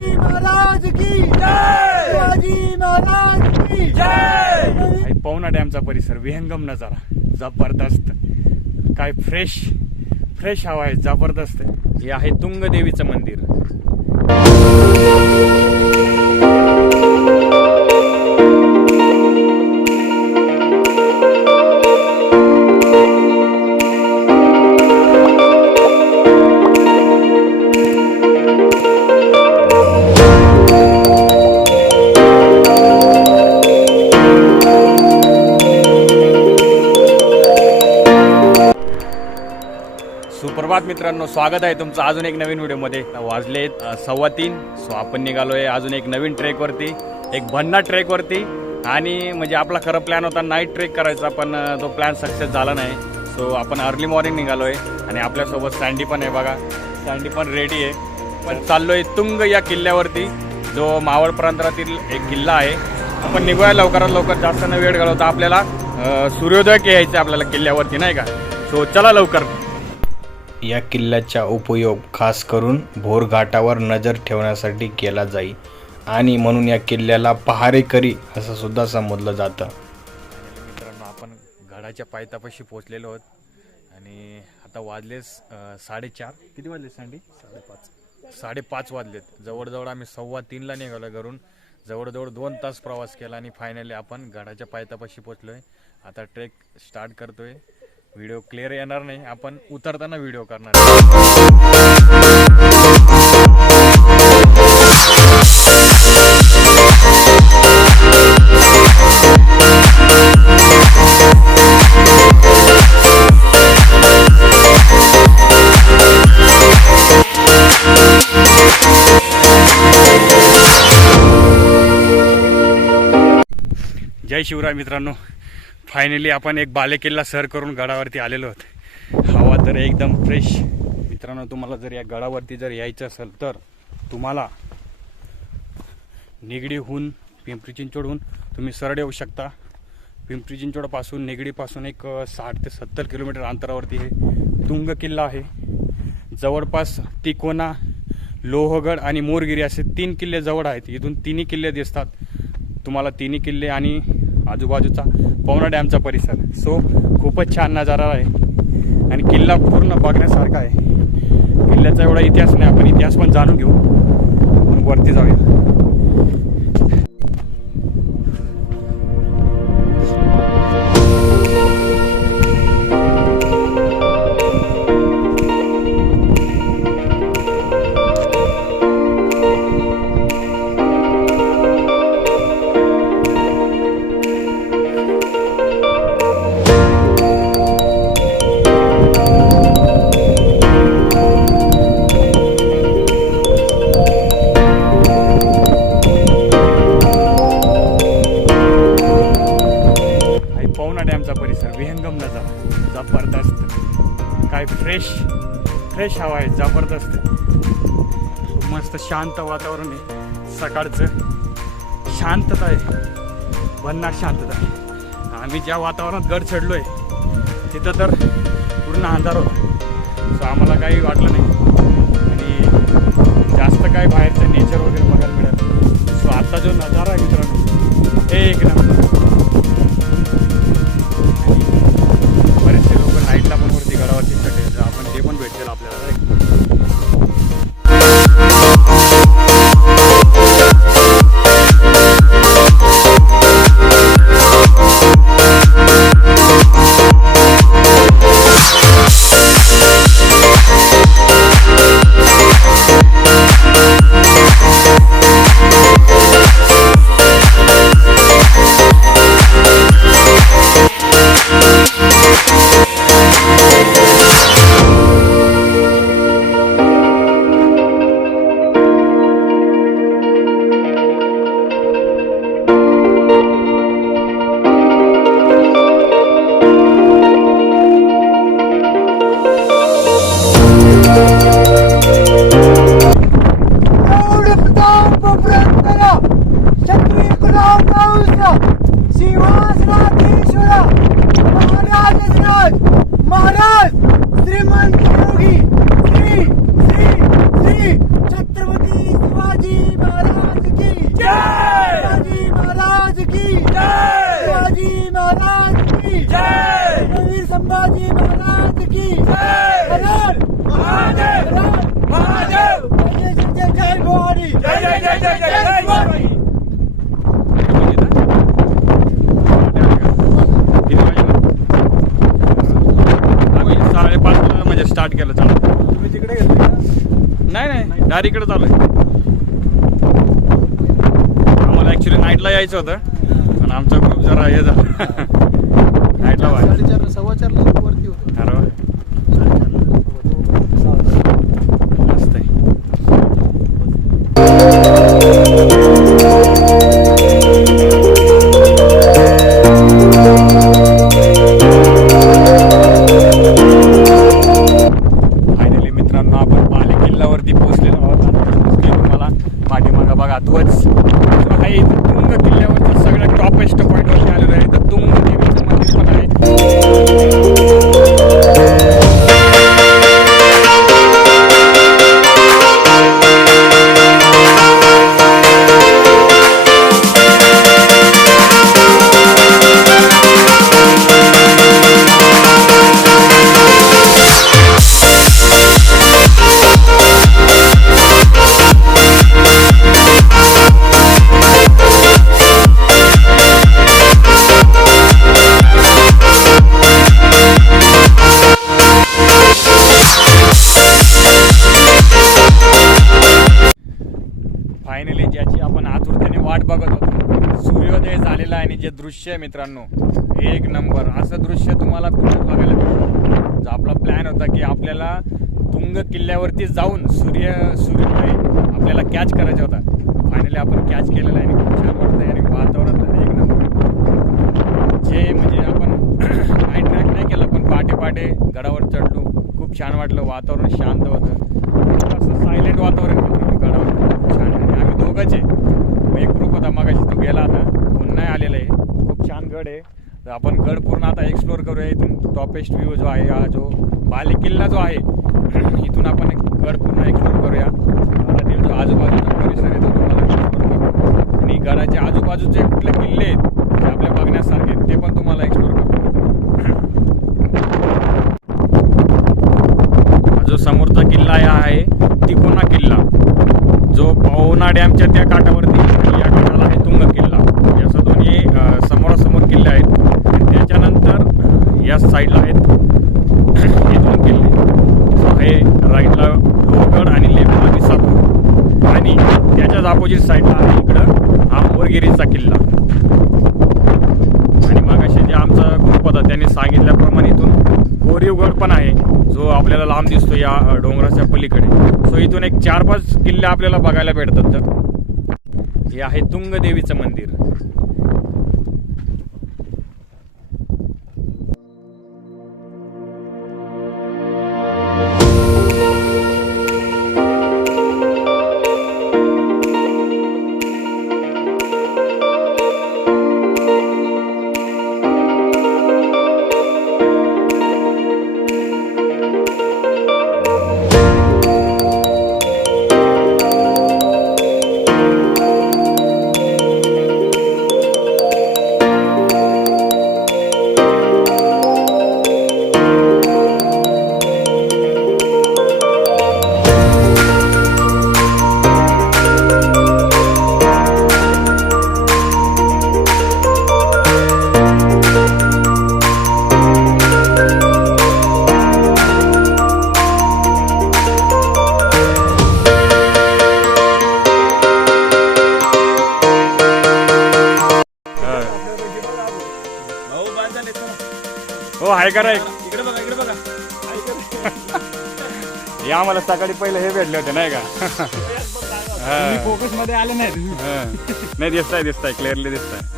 महाराज की जय, शिवाजी महाराज की जय। पवना डॅमचा परिसर विहंगम नजारा जबरदस्त, काय फ्रेश हवा आहे, जबरदस्त। हे आहे तुंग देवीचं मंदिर। सुप्रभात मित्रांनो, स्वागत आहे तुमचं अजून एक नवीन व्हिडिओमध्ये। वाजले 3:15। सो आपण निघालोय अजून एक नवीन ट्रेकवरती, एक भन्ना ट्रेकवरती। आणि म्हणजे आपला खरं प्लॅन होता नाईट ट्रेक करायचा, पण तो प्लॅन सक्सेस झाला नाही। सो आपण अर्ली मॉर्निंग निघालोय आणि आपल्यासोबत सँडी पण आहे बघा, सँडी पण रेडी आहे। पण चाललोय तुंग या किल्ल्यावरती, जो मावळ प्रांतातील एक किल्ला आहे। आपण निघूया लवकरात लवकर, जास्त न वेळ घालवता। आपल्याला सूर्योदय यायचं आपल्याला किल्ल्यावरती, नाही का? सो चला लवकर। या किल्ल्याचा उपयोग खास करून भोर घाटावर नजर ठेवण्यासाठी केला जाई आणि म्हणून या किल्ल्याला पहारेकरी असं सुद्धा संबोधलं जातं। मित्रांनो, आपण गडाच्या पायथ्यापाशी पोहोचलेलो आहोत आणि आता वाजले 4:30। किती वाजले सँडी? 5:30 वाजलेत। जवळजवळ आम्ही 2:15ला निघालो घरून। जवळजवळ 2 तास प्रवास केला आणि फायनली आपण गडाच्या पायथ्यापाशी पोहोचलोय। आता ट्रेक स्टार्ट करतोय। व्हिडिओ क्लिअर येणार नाही, आपण उतरताना व्हिडिओ करणार। जय शिवराय मित्रांनो, फायनली आपण एक बालेकिल्ला सर करून गडावरती आलेलो आहोत। हवा तर एकदम फ्रेश। मित्रांनो, तुम्हाला जर या गडावरती जर यायचं असेल तर तुम्हाला निगडीहून पिंपरी चिंचवडहून तुम्ही सरळ येऊ शकता। पिंपरी चिंचवडपासून निगडीपासून एक 60 ते 70 किलोमीटर अंतरावरती हे तुंग किल्ला आहे। जवळपास तिकोना, लोहगड आणि मोरगिरी असे 3 किल्ले जवळ आहेत। इथून 3 किल्ले दिसतात तुम्हाला, 3 किल्ले आणि आजूबाजूचा पवना डॅमचा परिसर। सो खूपच छान नजारा आहे आणि किल्ला पूर्ण बघण्यासारखा आहे। किल्ल्याचा एवढा इतिहास नाही, आपण इतिहास पण जाणून घेऊ। वरती जाऊया। डॅमचा परिसर विहंगम नजारा जबरदस्त, काय फ्रेश हवा आहे, जबरदस्त। मस्त शांत वातावरण आहे, सकाळचं शांतता आहे, भन्नाट शांतता आहे। आम्ही ज्या वातावरणात गड चढलोय तिथं तर पूर्ण अंधार होता। सो आम्हाला काही वाटलं नाही आणि जास्त काय बाहेरचं नेचर वगैरे बघायला मिळालं। सो आता जो नजारा आहे मित्रांनो, एक नंबर। बरेचसे लोक नाईटला पण वरती गडावरती चढले, आपण ते पण भेटेल आपल्याला। महाराज श्रीमंत योगी श्री श्री श्री छत्रपती शिवाजी महाराज की जय, छत्रपती संभाजी महाराज की जय, हर हर महादेव, हर हर महादेव, जय जय जय भवानी, जय जय जय जय जय भवानी. आम्ही 5:30 म्हणजे स्टार्ट केलं चालू. तुम्ही तिकडे गेले का? नाही डायरेक्ट इकडे चालू आहे. आम्हाला ऍक्च्युली नाईटला यायचं होतं पण आमचा ग्रुप जरा हे झाला. नाईटला 4:30 4:15 वरती होतो. अरे मस्त आहे. फायनली मित्रांनो आपण बाले किल्ल्यावरती पोहोचलेलो आहोत आणि तुम्हाला पाठीमागा बघा ध्वज जो आहे तुंग किल्ल्यावरती सगळ्यात टॉपेस्ट पॉईंटवरती आलेलो आहे. तर तुंग देवीचं मंदिर पण आहे. फायनली ज्याची आपण आतुरतेने वाट बघत होतो सूर्योदय झालेला आहे आणि जे दृश्य आहे मित्रांनो एक नंबर. असं दृश्य तुम्हाला कुठेच बघायला मिळतं. जो आपला प्लॅन होता की आपल्याला तुंग किल्ल्यावरती जाऊन सूर्योदय आपल्याला कॅच करायचा होता. फायनली आपण कॅच केलेला आहे आणि खूप छान वाटतंय आणि वातावरण एक नंबर. जे म्हणजे आपण नाईट ट्रॅक नाही केला पण पहाटे गडावर चढलो. खूप छान वाटलं. वातावरण शांत होतं. असं सायलेंट वातावरण मित्रांनो गडावर खूप छान. आणि आम्ही दोघंच आहे. एक ग्रुप होता मागाशी तो गेला आता कोण नाही आलेला आहे. खूप छान गड आहे. तर आपण गड पूर्ण आता एक्सप्लोर करूया. इथून टॉपेस्ट व्ह्यू जो आहे हा जो बाले किल्ला जो आहे इथून आपण एक गड पूर्ण एक्सप्लोर करूया. गडातील जो आजूबाजूचा परिसर आहे तो तुम्हाला एक्सप्लोर करू आणि गडाच्या आजूबाजूचे कुठले किल्ले आहेत जे आपल्या बघण्यासारखे आहेत ते पण तुम्हाला एक्सप्लोर करू. जो समोरचा किल्ला आहे तिकोना किल्ला जो पवना डॅमच्या त्या काठावरती या काठाला आहे तुंग किल्ला. असं दोन्ही समोरासमोर किल्ले आहेत. आणि त्याच्यानंतर या साईडला आहेत हे दोन किल्ले जो आहे राईटला लोहगड आणि लेफ्टला विसापूर आणि त्याच्याच अपोजिट साईडला आहे इकडं हा मोरगिरीचा किल्ला. आणि मगाशी जे आमचा ग्रुप होता त्यांनी सांगितल्याप्रमाणे इथून कोरीवगड पण आहे जो आपल्याला लांब दिसतो या डोंगराच्या पलीकडे. सो इथून एक 4-5 किल्ले आपल्याला बघायला भेटतात. तर हे आहे तुंग देवीचं मंदिर. हो आहे का नाही. इकडे बघा इकडे बघा. हे आम्हाला सकाळी पहिले हे भेटले होते नाही का. फोकस मध्ये आले नाही. नाही दिसताय क्लिअरली दिसताय.